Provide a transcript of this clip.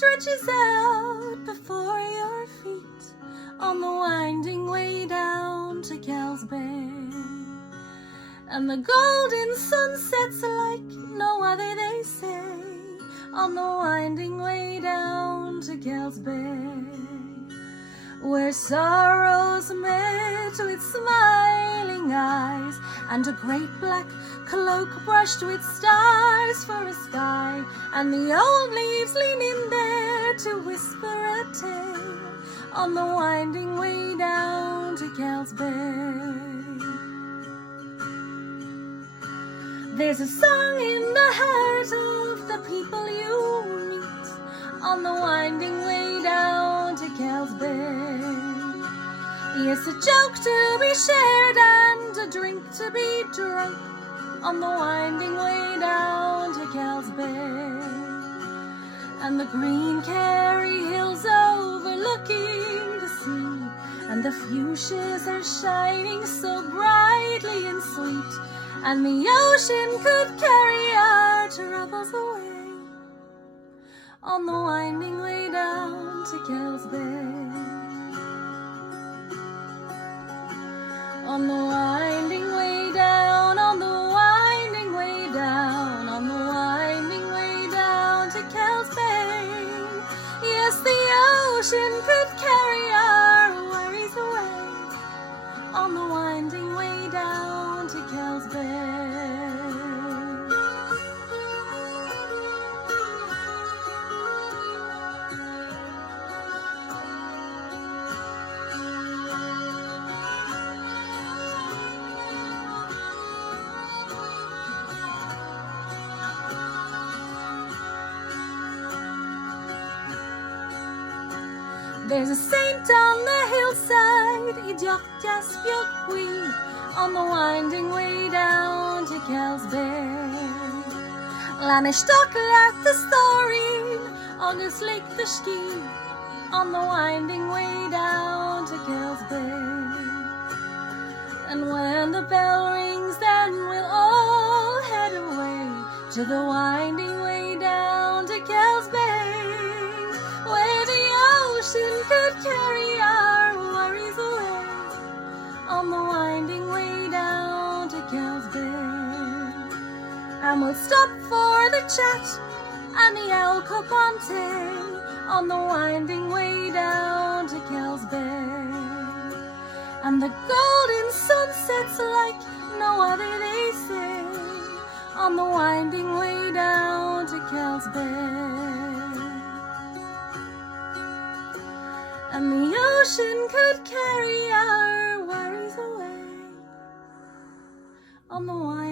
stretches out before your feet on the winding way down to Kells Bay. And the golden sun sets like no other, they say, on the winding way down to Kells Bay, where sorrows met with smiling eyes, and a great black cloak brushed with stars for a sky, and the old leaves lean in there to whisper a tale on the winding way down to Kells Bay. There's a song in the heart of the people you meet on the winding way down to Kells Bay. Yes, a joke to be shared and a drink to be drunk on the winding way down to Kells Bay. And the green Kerry hills overlooking the sea, and the fuchsias are shining so brightly and sweet, and the ocean could carry our troubles away on the winding way down to Kells Bay. On the winding way down, on the winding way down, on the winding way down to Kells Bay. Yes, the ocean could carry our worries away on the winding way down to Kells Bay. There's a saint on the hillside, Idioctia Spiokwi, on the winding way down to Kells Bay. Lanishtokel at the story, August Lake the ski, on the winding way down to Kells Bay. And when the bell rings, then we'll all head away to the winding way down to Kells Bay, where the ocean could carry our worries away on the winding way down to Kells Bay. And we'll stop for the chat and the El Copante on the winding way down to Kells Bay. And the golden sun sets like no other, they say, on the winding way down to Kells Bay. And the ocean could carry our worries away on the winding